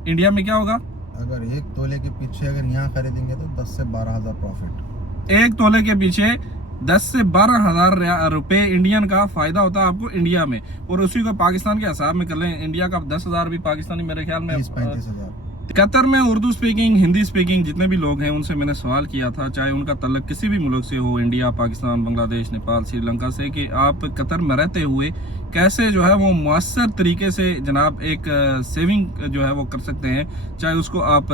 India में क्या होगा? अगर 1 तोले के पीछे अगर यहाँ खरीदेंगे तो 10 से 12 हज़ार प्रॉफिट। 1 तोले के पीछे 10 से 12 हज़ार रुपए इंडियन का फायदा होता है आपको इंडिया में, और उसी को पाकिस्तान के हिसाब में कर लें, इंडिया का 10,000 भी पाकिस्तानी मेरे ख्याल में 30-35 हज़ार। कतर में उर्दू स्पीकिंग, हिंदी स्पीकिंग जितने भी लोग हैं उनसे मैंने सवाल किया था, चाहे उनका तल्लुक किसी भी मुल्क से हो, इंडिया, पाकिस्तान, बांग्लादेश, नेपाल, श्रीलंका से, कि आप कतर में रहते हुए कैसे जो है वो मुअस्सर तरीके से जनाब एक सेविंग जो है वो कर सकते हैं, चाहे उसको आप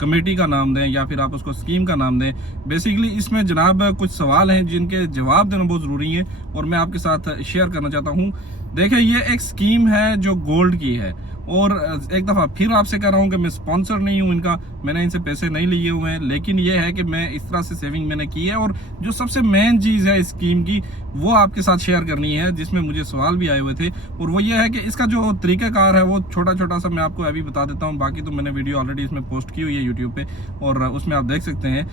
कमेटी का नाम दें या फिर आप उसको स्कीम का नाम दें। बेसिकली इसमें जनाब कुछ सवाल हैं जिनके जवाब देना बहुत ज़रूरी है और मैं आपके साथ शेयर करना चाहता हूँ। देखिए, ये एक स्कीम है जो गोल्ड की है, और एक दफ़ा फिर आपसे कह रहा हूँ कि मैं स्पॉन्सर नहीं हूँ इनका, मैंने इनसे पैसे नहीं लिए हुए हैं, लेकिन ये है कि मैं इस तरह से सेविंग मैंने की है, और जो सबसे मेन चीज़ है इस स्कीम की वो आपके साथ शेयर करनी है, जिसमें मुझे सवाल भी आए हुए थे, और वो ये है कि इसका जो तरीक़ाकार है वो छोटा छोटा सा मैं आपको अभी बता देता हूँ। बाकी तो मैंने वीडियो ऑलरेडी इसमें पोस्ट की हुई है यूट्यूब पे, और उसमें आप देख सकते हैं।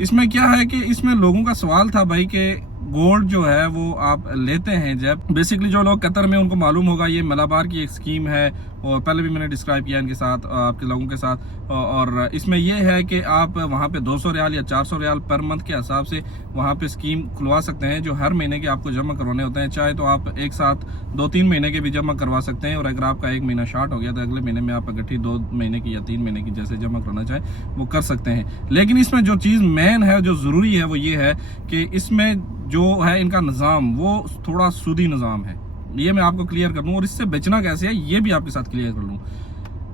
इसमें क्या है कि इसमें लोगों का सवाल था भाई कि गोल्ड जो है वो आप लेते हैं जब, बेसिकली जो लोग कतर में उनको मालूम होगा ये मलाबार की एक स्कीम है, और पहले भी मैंने डिस्क्राइब किया इनके साथ, आपके लोगों के साथ, और इसमें यह है कि आप वहाँ पे 200 रियाल या 400 रियाल पर मंथ के हिसाब से वहाँ पे स्कीम खुलवा सकते हैं, जो हर महीने के आपको जमा करवाने होते हैं। चाहे तो आप एक साथ 2-3 महीने के भी जमा करवा सकते हैं, और अगर आपका 1 महीना शार्ट हो गया तो अगले महीने में आप इकट्ठी 2 महीने की या 3 महीने की जैसे जमा करना चाहें वो कर सकते हैं। लेकिन इसमें जो चीज़ मेन है, जो ज़रूरी है, वो ये है कि इसमें जो है इनका निज़ाम वो थोड़ा सूदी निज़ाम है, ये मैं आपको क्लियर कर दूं, और इससे बचना कैसे है ये भी आपके साथ क्लियर कर लूं।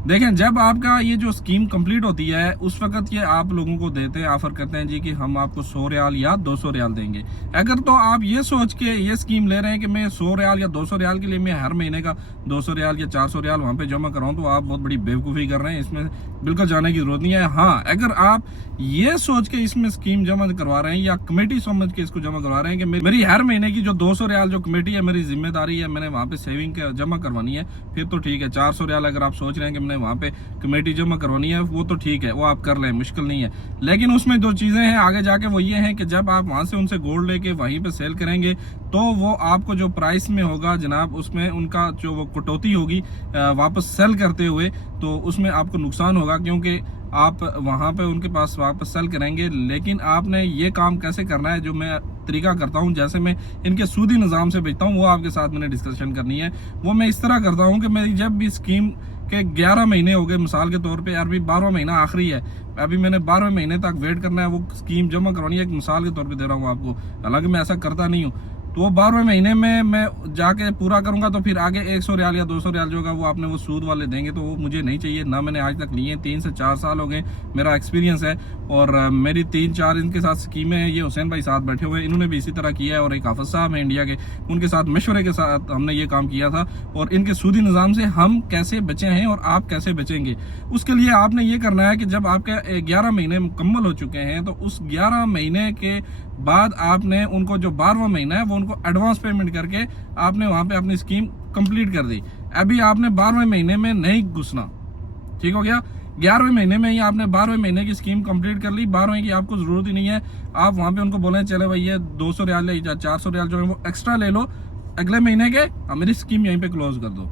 देखें, जब आपका ये जो स्कीम कंप्लीट होती है उस वक्त ये आप लोगों को देते हैं, ऑफर करते हैं जी कि हम आपको 100 रियाल या 200 रियाल देंगे। अगर तो आप ये सोच के ये स्कीम ले रहे हैं कि मैं 100 रियाल या 200 रियाल के लिए मैं हर महीने का 200 रियाल या 400 रियाल वहाँ पे जमा कराऊँ, तो आप बहुत बड़ी बेवकूफ़ी कर रहे हैं, इसमें बिल्कुल जाने की जरूरत नहीं है। हाँ, अगर आप ये सोच के इसमें स्कीम जमा करवा रहे हैं या कमेटी समझ के इसको जमा करवा रहे हैं कि मेरी हर महीने की जो 200 रियाल जो कमेटी है मेरी जिम्मेदारी है, मैंने वहाँ पे सेविंग जमा करवानी है, फिर तो ठीक है। 400 रियाल अगर आप सोच रहे हैं कि मैंने वहाँ पे कमेटी जमा करवानी है, वो तो ठीक है, वो आप कर लें, मुश्किल नहीं है। लेकिन उसमें जो चीज़ें हैं आगे जाके वो ये हैं कि जब आप वहाँ से उनसे गोल्ड लेके वहीं पे सेल करेंगे तो वो आपको जो प्राइस में होगा जनाब, उसमें उनका जो वो कटौती होगी वापस सेल करते हुए, तो उसमें आपको नुकसान होगा, क्योंकि आप वहाँ पे उनके पास वापस सेल करेंगे। लेकिन आपने ये काम कैसे करना है, जो मैं तरीका करता हूँ, जैसे मैं इनके सूदी निज़ाम से बेचता हूँ, वो आपके साथ मैंने डिस्कशन करनी है। वो मैं इस तरह करता हूँ कि मेरी जब भी स्कीम के 11 महीने हो गए मिसाल के तौर पे, अभी 12वां महीना आखिरी है, अभी मैंने 12वें महीने तक वेट करना है, वो स्कीम जमा करवानी है, एक मिसाल के तौर पे दे रहा हूँ आपको, हालांकि मैं ऐसा करता नहीं हूँ। तो वो 12वें महीने में मैं जाके पूरा करूंगा, तो फिर आगे 100 रियाल या 200 रियाल जो होगा वो आपने वो सूद वाले देंगे, तो वो मुझे नहीं चाहिए, ना मैंने आज तक लिए। 3 से 4 साल हो गए मेरा एक्सपीरियंस है, और मेरी 3-4 इनके साथ स्कीमें हैं। ये हुसैन भाई साथ बैठे हुए हैं, इन्होंने भी इसी तरह किया है, और एक हाफिज साहब हैं इंडिया के, उनके साथ मशवरे के साथ हमने ये काम किया था। और इनके सूदी निज़ाम से हम कैसे बचे हैं और आप कैसे बचेंगे, उसके लिए आपने ये करना है कि जब आपके 11 महीने मुकम्मल हो चुके हैं, तो उस 11 महीने के बाद आपने उनको जो 12वां महीना है वो उनको एडवांस पेमेंट करके आपने वहां पे अपनी स्कीम कंप्लीट कर दी। अभी आपने 12वें महीने में नहीं घुसना, ठीक हो गया। 11वें महीने में ही आपने 12वें महीने की स्कीम कंप्लीट कर ली, 12वें की आपको जरूरत ही नहीं है। आप वहां पे उनको बोले चले भाई ये 200 रियाल या 400 रियाल जो है वो एक्स्ट्रा ले लो, अगले महीने के मेरी स्कीम यहीं पे क्लोज कर दो,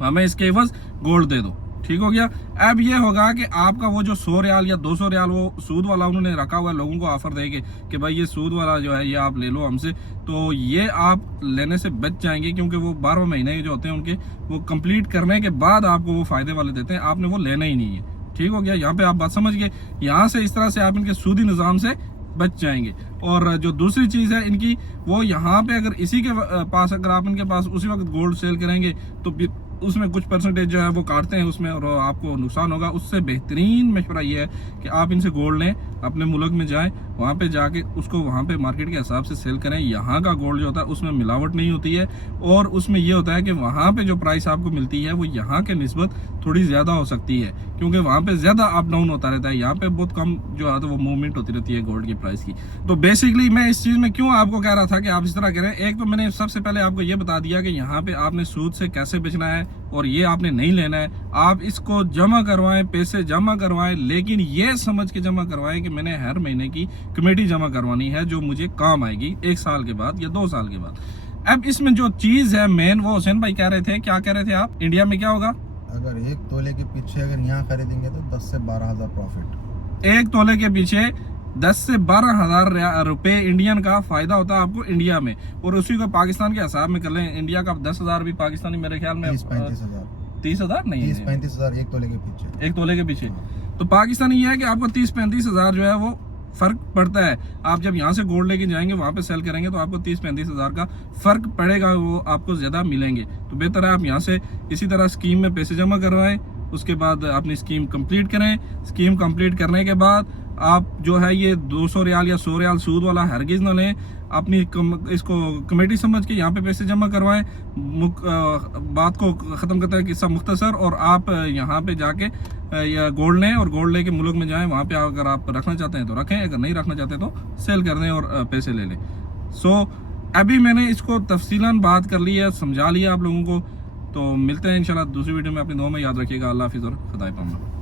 हमें इसके एवज गोल्ड दे दो, ठीक हो गया। अब ये होगा कि आपका वो जो 100 रियाल या 200 रियाल वो सूद वाला उन्होंने रखा हुआ है, लोगों को ऑफर देके कि भाई ये सूद वाला जो है ये आप ले लो हमसे, तो ये आप लेने से बच जाएंगे, क्योंकि वो 12वें महीने जो होते हैं उनके वो कंप्लीट करने के बाद आपको वो फायदे वाले देते हैं, आपने वो लेना ही नहीं है, ठीक हो गया। यहाँ पे आप बात समझ गए, यहाँ से इस तरह से आप इनके सूदी निज़ाम से बच जाएंगे। और जो दूसरी चीज़ है इनकी, वो यहाँ पे अगर इसी के पास अगर आप इनके पास उसी वक्त गोल्ड सेल करेंगे तो उसमें कुछ परसेंटेज जो है वो काटते हैं उसमें, और आपको नुकसान होगा। उससे बेहतरीन मशवरा ये है कि आप इनसे गोल्ड लें, अपने मुल्क में जाएं, वहाँ पे जाके उसको वहाँ पे मार्केट के हिसाब से सेल करें। यहाँ का गोल्ड जो होता है उसमें मिलावट नहीं होती है, और उसमें ये होता है कि वहाँ पे जो प्राइस आपको मिलती है वो यहाँ के निस्बत थोड़ी ज़्यादा हो सकती है, क्योंकि वहाँ पे ज़्यादा अप डाउन होता रहता है, यहाँ पे बहुत कम जो है तो वो मूवमेंट होती रहती है गोल्ड की प्राइस की। तो बेसिकली मैं इस चीज़ में क्यों आपको कह रहा था कि आप इस तरह करें, एक तो मैंने सबसे पहले आपको ये बता दिया कि यहाँ पे आपने सूद से कैसे बचना है, और ये आपने नहीं लेना है। आप इसको जमा करवाएं, पैसे जमा करवाएं, लेकिन ये समझ के जमा करवाएं कि मैंने हर महीने की कमेटी जमा करवानी है जो मुझे काम आएगी 1 साल के बाद या 2 साल के बाद। अब इसमें जो चीज है मेन, वो हुसैन भाई कह रहे थे, क्या कह रहे थे आप, इंडिया में क्या होगा? अगर 1 तोले के पीछे अगर यहाँ खरीदेंगे तो 10 से 12 हजार प्रॉफिट। 1 तोले के पीछे 10 से 12 हजार रुपए इंडियन का फायदा होता है आपको इंडिया में, और उसी को पाकिस्तान के हिसाब में कर लें, इंडिया का 10,000 भी पाकिस्तानी मेरे ख्याल में 30-35 हजार 30,000 नहीं 30-35 हजार 1 तोले के पीछे। 1 तोले के पीछे। तो पाकिस्तानी ये है कि आपको 30-35 हजार जो है वो फर्क पड़ता है। आप जब यहाँ से गोल्ड लेके जाएंगे वहां पे सेल करेंगे तो आपको 30-35 हजार का फर्क पड़ेगा, वो आपको ज्यादा मिलेंगे। तो बेहतर है आप यहाँ से इसी तरह स्कीम में पैसे जमा करवाएं, उसके बाद अपनी स्कीम कंप्लीट करें। स्कीम कंप्लीट करने के बाद आप जो है ये 200 रियाल या 100 रियाल सूद वाला हरगिज ना लें, अपनी इसको कमेटी समझ के यहाँ पे पैसे जमा करवाएं। बात को ख़त्म करता है किस्सा मुख्तसर, और आप यहाँ पे जाके या गोल्ड लें और गोल्ड लेके मुल्क में जाएं। वहाँ पे अगर आप रखना चाहते हैं तो रखें, अगर नहीं रखना चाहते तो सेल कर दें और पैसे ले लें। सो अभी मैंने इसको तफसीलन बात कर ली है, समझा लिया आप लोगों को। तो मिलते हैं इंशाल्लाह दूसरी वीडियो में। अपनी दुआ में याद रखिएगा। अल्लाह हाफिज़ और खुदा पामा।